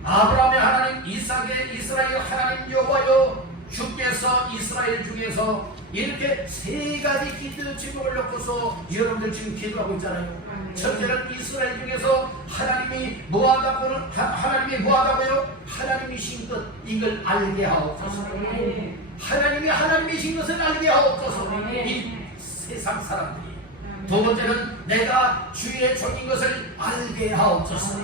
아브라함의 하나님, 이삭의 이스라엘 하나님 여호와여, 주께서 이스라엘 중에서 이렇게 세 가지 기도 제목을 놓고서 여러분들 지금 기도하고 있잖아요. 첫째는 이스라엘 중에서 하나님이 뭐하다고는 하나님이 뭐하다고요? 하나님이신 것, 이걸 알게 하옵소서. 하나님이 하나님이신 것을 알게 하옵소서. 이 세상 사람들이. 두 번째는 내가 주의 종인 것을 알게 하옵소서.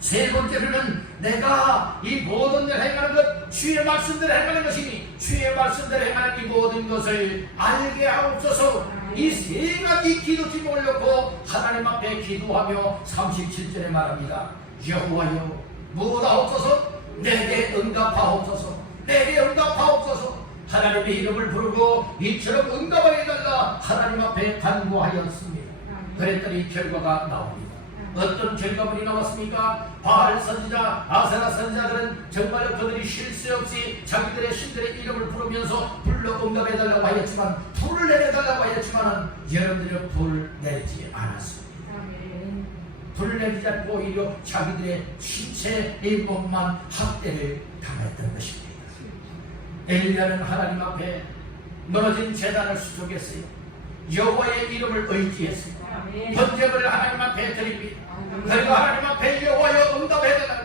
세 번째로는 내가 이 모든 일 행하는 것, 주의 말씀대로 행하는 것이니 주의 말씀대로 행하는 이 모든 것을 알게 하옵소서. 이 세 가지 기도 제목을 놓고 하나님 앞에 기도하며 37절에 말합니다. 여호와여, 무엇하옵소서? 내게 응답하옵소서. 내게 응답하옵소서. 하나님의 이름을 부르고 이처럼 응답을 해달라 하나님 앞에 간구하였습니다. 그랬더니 결과가 나옵니다. 어떤 결과물이 나왔습니까? 바알 선지자, 아세라 선지자들은 정말로 그들이 쉴 새 없이 자기들의 신들의 이름을 부르면서 불러 응답해달라고 하였지만, 불을 내려달라고 하였지만 여러분들은 불 내지 않았습니다. 불을 내리지 않고 오히려 자기들의 신체의 몸만 학대를 당했던 것입니다. 엘리야는 하나님 앞에 무너진 제단을 수축했어요. 여호와의 이름을 의지했어요. 번제물을 하나님 앞에 드립니다. 그리고 하나님 앞에 여호와여 응답해달라.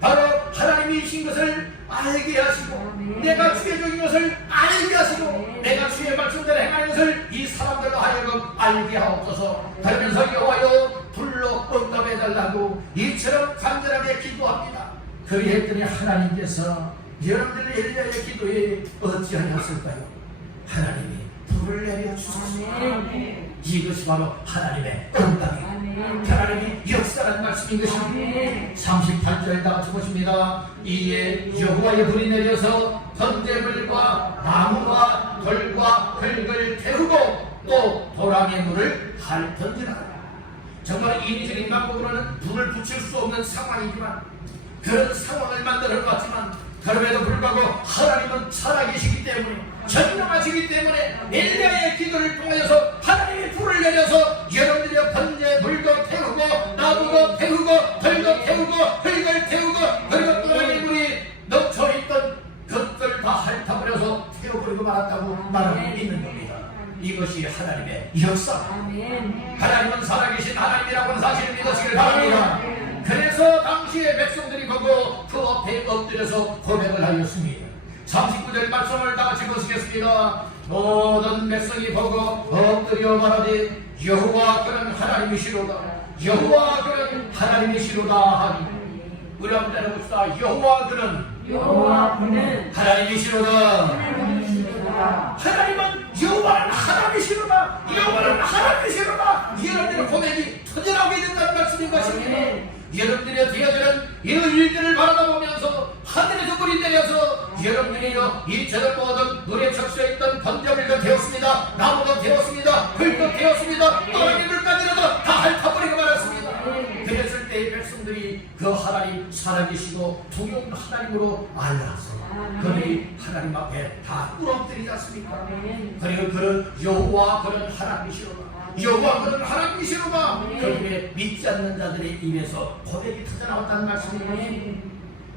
바로 하나님이신 것을 알게 하시고, 내가 주의 종인 것을 알게 하시고, 내가 주의 말씀대로 행하는 것을 이 사람들로 하여금 알게 하옵소서. 그러면서 여호와여 불러 응답해달라고 이처럼 간절하게 기도합니다. 그리했더니 하나님께서 여러분들의 엘리야의 기도에 어찌하였을까요? 하나님이 불을 내려주소서. 이것이 바로 하나님의 응답이에요. 하나님이 역사라는 말씀인 것입니다. 38절 다 같이 보십니다. 이에 여호와의 불이 내려서 번제물과 나무와 돌과 흙을 태우고 또 도랑의 물을 핥던지라. 정말 인위적인 방법으로는 불을 붙일 수 없는 상황이지만, 그런 상황을 만들어 놨지만 그럼에도 불구하고 하나님은 살아계시기 때문에, 전능하시기 때문에 엘리야의 기도를 통해서 하나님이 불을 내려서 여러분들의 번제물도 태우고 나무도 태우고 돌도 태우고 흙을 태우고 그리고 또랑의 물이 넘쳐있던 것들 다 핥아버려서 태워버리고 말았다고 말하고 있는 겁니다. 이것이 하나님의 역사. 하나님은 살아계신 하나님이라고는 사실을 믿으시길 바랍니다. 그래서 당시의 백성들이 보고 그 앞에 엎드려서 고백을 하였습니다. 39절 말씀을 다 같이 보시겠습니다. 모든 백성이 보고 엎드려 말하되 여호와 그는 하나님이시로다. 여호와 그는 하나님이시로다 하니. 우리 한번 따라봅시다. 여호와 그는 하나님이시로다. 하나님은 여호와는 하나님이시로다. 여호와는 하나님이시로다. 여러분들의 고백이 터져나오게 된다는 말씀인 것입니다. 여러분들의 되어지는 이 일들을 바라보면서 하늘에서 불이 내려서 여러분들이요 이처럼 모든 물에 적셔있던 번제물도 되었습니다. 나무도 되었습니다. 흙도 되었습니다. 떨어지물까지라도 다 핥아버리고 말았습니다. 그랬을 때 백성들이 그 하나님 살아계시고 두려운 하나님으로 알아서 그들이 하나님 앞에 다 꿇어뜨리지 않습니까? 그리고 그런 여호와 그런 하나님이시로다. 여호와 그런 하나님이시로다. 그렇게 믿지 않는 자들의 입에서 고백이 터져나왔다는 말씀입니다.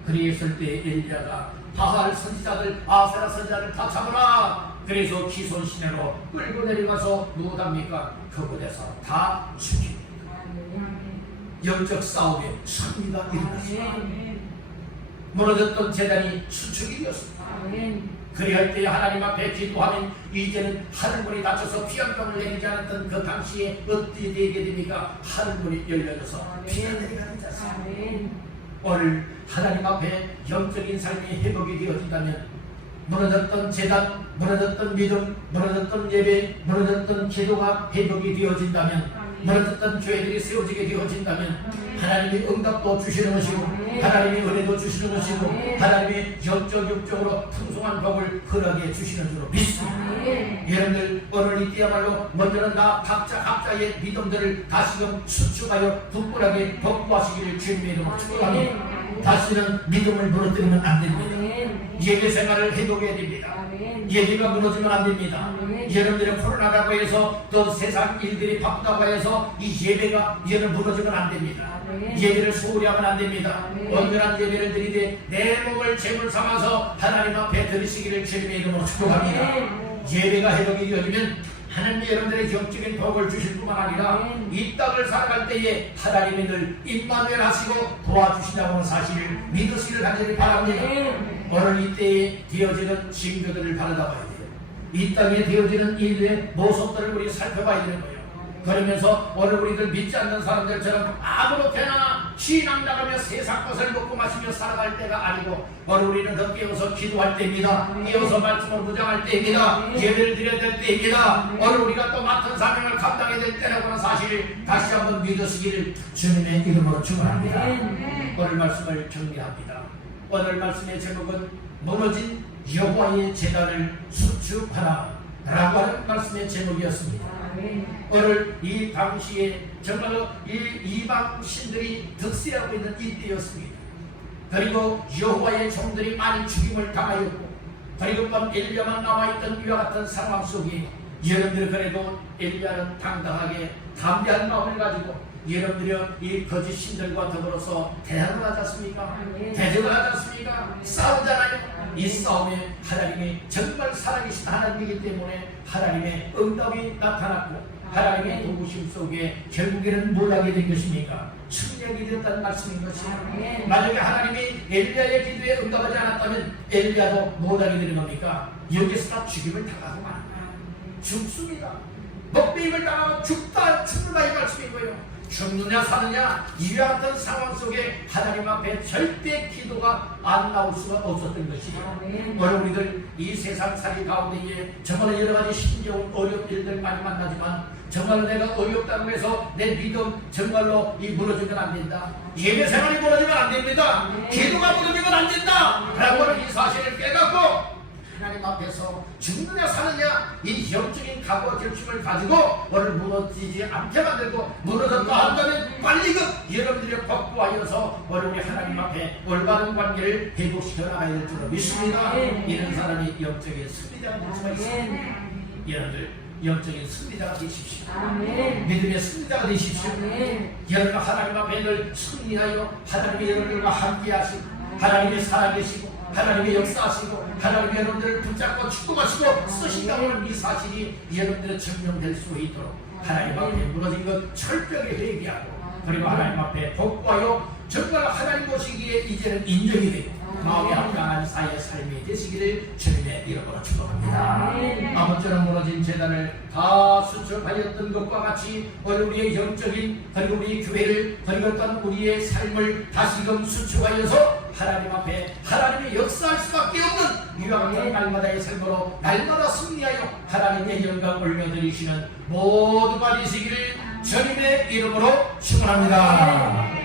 그랬을 때 엘리야가 바알 선지자들 아세라 선지자를 다 잡으라. 그래서 기손 시내로 끌고 내려가서 무엇합니까? 그곳에서 다 죽입니다. 영적 싸움에 승리가 일어났습니다. 무너졌던 재단이 수축이 되었습니다. 그리할 때 하나님 앞에 기도하면 이제는 하늘문이 닫혀서 피한병을 내리지 않았던 그 당시에 어떻게 되게 됩니까? 하늘문이 열려져서 피가 내려가는 자입니다. 오늘 하나님 앞에 영적인 삶이 회복이 되어진다면 무너졌던 재단, 무너졌던 믿음, 무너졌던 예배, 무너졌던 기도가 회복이 되어진다면 무너졌던 교회들이 세워지게 되어진다면 하나님이 응답도 주시는 것이고 하나님이 은혜도 주시는 것이고 하나님이 영적으로 풍성한 복을 허락해 주시는 줄로 믿습니다. 여러분들 오늘 이때야말로 먼저는 다 각자의 믿음들을 다시금 수축하여 굳건하게 복구하시기를 주님의 이름으로 축복합니다. 다시는 믿음을 무너뜨리면 안 됩니다. 예배 생활을 회복해야 됩니다. 예배가 무너지면 안 됩니다. 여러분들의 코로나라고 해서 또 세상 일들이 바쁘다고 해서 이 예배가 이제는 무너지면 안 됩니다. 예배를 소홀히 하면 안 됩니다. 온전한 예배를 드리되 내 몸을 제물 삼아서 하나님 앞에 드리시기를 주님의 이름으로 축복합니다. 예배가 회복이 되어지면 하나님이 여러분들의 영적인 복을 주실 뿐만 아니라 이 땅을 살아갈 때에 하나님이 늘 임마누엘 하시고 도와주시다고 하는 사실을 믿으시기를 간절히 바랍니다. 오늘 이때에 되어지는 징조들을 바라봐야 돼요. 이 땅에 되어지는 일의 모습들을 우리 살펴봐야 되는 거예요. 그러면서 오늘 우리들 믿지 않는 사람들처럼 아무렇게나 신앙 나가며 세상 것을 먹고 마시며 살아갈 때가 아니고 오늘 우리는 더 깨어서 기도할 때입니다. 깨어서 말씀을 묵상할 때입니다. 예배를 드려야 될 때입니다. 오늘 우리가 또 맡은 사명을 감당해야 될 때라고 하는 사실을 다시 한번 믿으시기를 주님의 이름으로 축원합니다. 오늘 말씀을 정리합니다. 오늘 말씀의 제목은 무너진 여호와의 제단을 수축하라 라고 하는 말씀의 제목이었습니다. 오늘 이 당시에 정말로 이 이방 신들이 득세하고 있는 이때였습니다. 그리고 여호와의 종들이 많이 죽임을 당하였고 그리고 또 엘리야만 남아있던 이와 같은 상황 속에 여러분들 그래도 엘리야는 당당하게 담대한 마음을 가지고 여러분들이 이 거짓 신들과 더불어서 대항을 하지 않습니까? 대적을 하지 않습니까? 싸우잖아요. 이 싸움에 하나님이 정말 살아계신 하나님이기 때문에 하나님의 응답이 나타났고 하나님의 도우심 속에 결국에는 뭘 하게 된 것입니까? 승리하게 되었다는 말씀인 것이에요. 만약에 하나님이 엘리야의 기도에 응답하지 않았다면 엘리야도 못 하게 되는 겁니까? 여기서 다 죽임을 당하고 만 죽습니다. 먹배임을 당하고 죽다 죽는다 이 말씀이고요. 죽느냐 사느냐 이와 같은 상황 속에 하나님 앞에 절대 기도가 안 나올 수가 없었던 것이죠. 오늘 우리들 이 세상살이 가운데에 정말 여러 가지 힘겨운 어려운 일들 많이 만나지만 정말 내가 어렵다고 해서 내 믿음 정말로 이 무너지면 안 된다. 예배 생활이 무너지면 안 됩니다. 기도가 무너지면 안 된다 라고 하는 이 사실을 깨닫고 하나님 앞에서 죽느냐 사느냐 이 영적인 각오와 결심을 가지고 오늘 무너지지 않게 만들고 무너졌다 한다면 빨리 여러분들이 복구하여서 오늘 우리 하나님 앞에 올바른 관계를 회복시켜 나가야 될 줄로 믿습니다. 이런 사람이 영적인 승리자가 될 수가 있습니다. 여러분들 영적인 승리자가 되십시오. 믿음의 승리자가 되십시오. 여러분 하나님 앞에 늘 승리하여 하나님이 여러분들과 함께 하시고 하나님이 살아계시고 하나님의 역사하시고 하나님의 여러분들을 붙잡고 축복하시고 쓰신다고 하는 이 사실이 여러분들의 증명될 수 있도록 하나님 앞에 무너진 것 철저하게 회개하고 그리고 하나님 앞에 복구하여 정말 하나님 보시기에 이제는 인정이 되고 마음이 합당한 사회의 삶이 되시기를 주님의 이름으로 축복합니다. 아무쪼록 무너진 재단을 다 수축하였던 것과 같이 오늘 우리의 영적인 그리고 우리의 교회를 그리고 어떤 우리의 삶을 다시금 수축하여서 하나님 앞에 하나님의 역사할 수밖에 없는 이와 같은 날마다의 삶으로 날마다 승리하여 하나님의 영광을 올려드리시는 모두가 되시기를 주님의 이름으로 축원합니다.